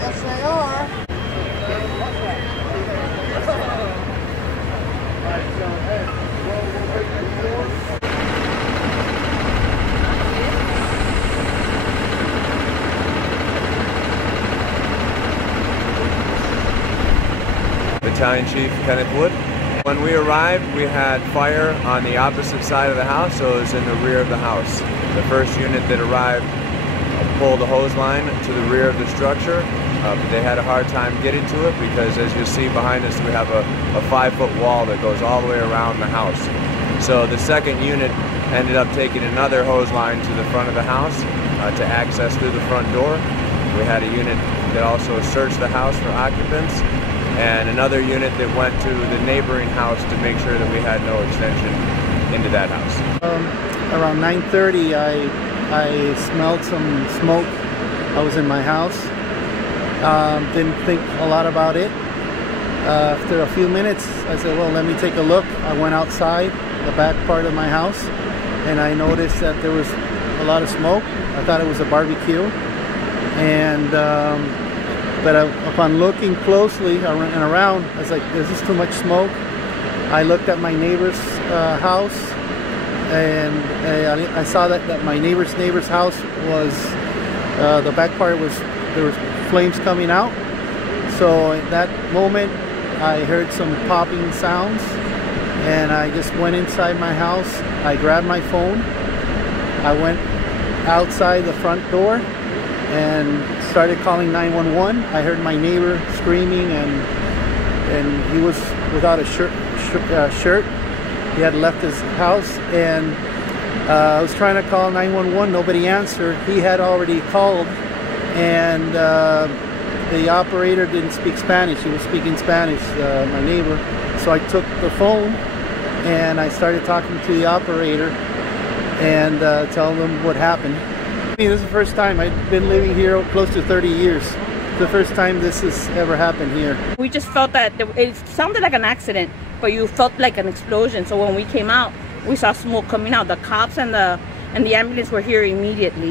Yes, they are. Battalion Chief Kenneth Wood. When we arrived, we had fire on the opposite side of the house, so it was in the rear of the house. The first unit that arrived pulled the hose line to the rear of the structure. They had a hard time getting to it because, as you see behind us, we have a 5-foot wall that goes all the way around the house. So the second unit ended up taking another hose line to the front of the house to access through the front door. We had a unit that also searched the house for occupants, and another unit that went to the neighboring house to make sure that we had no extension into that house. Around 9:30, I smelled some smoke. I was in my house. Didn't think a lot about it. After a few minutes, I said, well, let me take a look. I went outside the back part of my house, and I noticed that there was a lot of smoke. I thought it was a barbecue. And but upon looking closely and around, I was like, is this too much smoke? I looked at my neighbor's house, and I saw that my neighbor's house was, the back part was, there was flames coming out. So at that moment, I heard some popping sounds, and I just went inside my house. I grabbed my phone. I went outside the front door and started calling 911. I heard my neighbor screaming, and he was without a shirt. He had left his house, and I was trying to call 911. Nobody answered. He had already called, and the operator didn't speak Spanish. He was speaking Spanish, my neighbor. So I took the phone and I started talking to the operator and telling them what happened. This is the first time. I've been living here close to 30 years. The first time this has ever happened here. We just felt that it sounded like an accident, but you felt like an explosion. So when we came out, we saw smoke coming out. The cops and the ambulance were here immediately.